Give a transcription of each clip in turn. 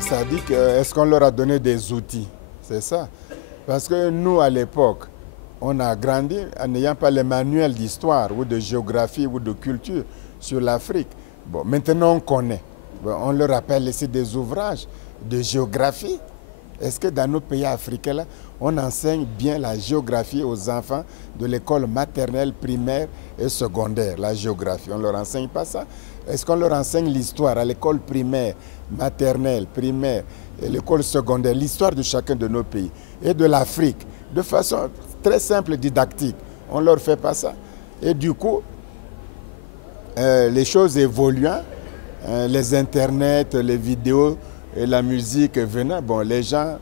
Ça dit que est-ce qu'on leur a donné des outils? C'est ça. Parce que nous, à l'époque, on a grandi en n'ayant pas les manuels d'histoire ou de géographie ou de culture sur l'Afrique. Bon, maintenant, on connaît. Bon, on leur a pas laissé des ouvrages de géographie. Est-ce que dans nos pays africains, là, on enseigne bien la géographie aux enfants de l'école maternelle, primaire et secondaire, la géographie? On ne leur enseigne pas ça. Est-ce qu'on leur enseigne l'histoire à l'école primaire, maternelle, primaire et l'école secondaire, l'histoire de chacun de nos pays et de l'Afrique, de façon très simple, didactique? On ne leur fait pas ça. Et du coup, les choses évoluant, les internets, les vidéos et la musique venant, bon, les gens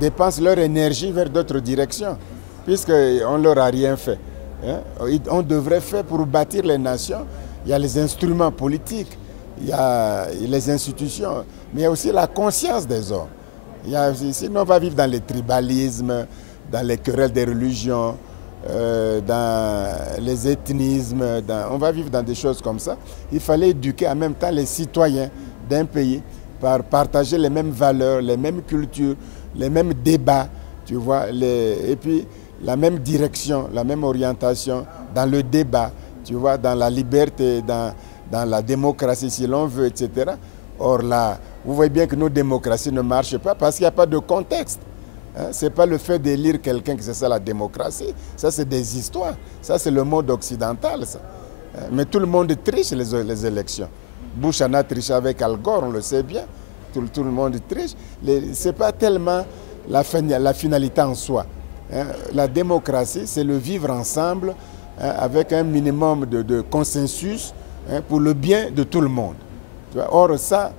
dépensent leur énergie vers d'autres directions, puisqu'on ne leur a rien fait. Hein? On devrait faire pour bâtir les nations. Il y a les instruments politiques, il y a les institutions, mais il y a aussi la conscience des hommes. Sinon, on va vivre dans les tribalismes, dans les querelles des religions, dans les ethnismes, on va vivre dans des choses comme ça. Il fallait éduquer en même temps les citoyens d'un pays par partager les mêmes valeurs, les mêmes cultures, les mêmes débats, tu vois, et puis la même direction, la même orientation dans le débat, tu vois, dans la liberté, dans la démocratie si l'on veut, etc. Or là, vous voyez bien que nos démocraties ne marchent pas parce qu'il n'y a pas de contexte. Hein? Ce n'est pas le fait d'élire quelqu'un que c'est ça la démocratie. Ça, c'est des histoires. Ça, c'est le monde occidental. Ça. Mais tout le monde triche les élections. Bush en a triché avec Al Gore, on le sait bien. Tout le monde triche. Ce n'est pas tellement la finalité en soi. Hein? La démocratie, c'est le vivre ensemble, hein, avec un minimum de consensus, hein, pour le bien de tout le monde. Tu vois? Or, ça,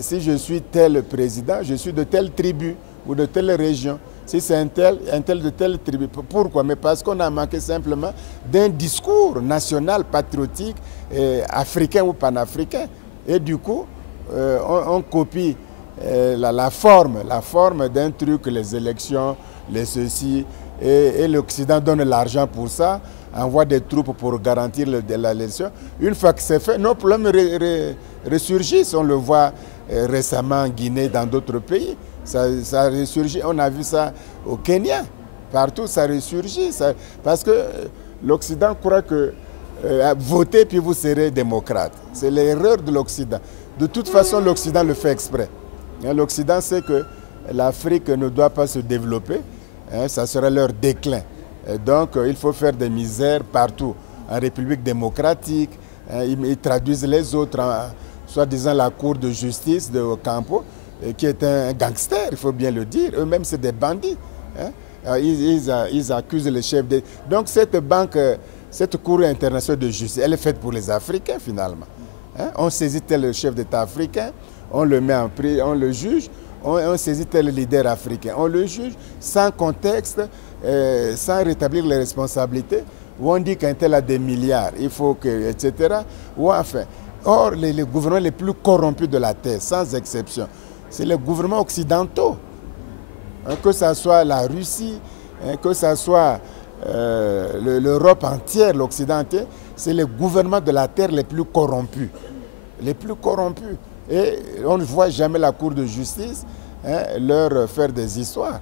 si je suis tel président, je suis de telle tribu ou de telle région. Si c'est un tel de telle tribu. Pourquoi? Mais parce qu'on a manqué simplement d'un discours national, patriotique, africain ou panafricain. Et du coup, on copie la forme d'un truc, les élections, les ceci, et l'Occident donne l'argent pour ça, envoie des troupes pour garantir l'élection. Une fois que c'est fait, nos problèmes ressurgissent. On le voit récemment en Guinée, dans d'autres pays. Ça ressurgit. On a vu ça au Kenya. Partout, ça ressurgit. Parce que l'Occident croit que votez puis vous serez démocrate. C'est l'erreur de l'Occident. De toute façon, l'Occident le fait exprès. L'Occident sait que l'Afrique ne doit pas se développer. Ça serait leur déclin. Et donc, il faut faire des misères partout. En République démocratique, ils traduisent les autres, soi-disant la Cour de justice de Ocampo, qui est un gangster, il faut bien le dire. Eux-mêmes, c'est des bandits. Hein? Ils accusent les chefs de... Donc, cette Cour internationale de justice, elle est faite pour les Africains, finalement. Hein? On saisit tel chef d'État africain, on le met en prix, on le juge, on saisit tel leader africain, on le juge sans contexte, sans rétablir les responsabilités, où on dit qu'un tel a des milliards, il faut que, etc. Ou enfin, or, les gouvernements les plus corrompus de la Terre, sans exception, c'est les gouvernements occidentaux. Hein, que ce soit la Russie, hein, que ce soit l'Europe entière, l'Occident entier, c'est les gouvernements de la Terre les plus corrompus. Les plus corrompus. Et on ne voit jamais la Cour de justice, hein, leur faire des histoires.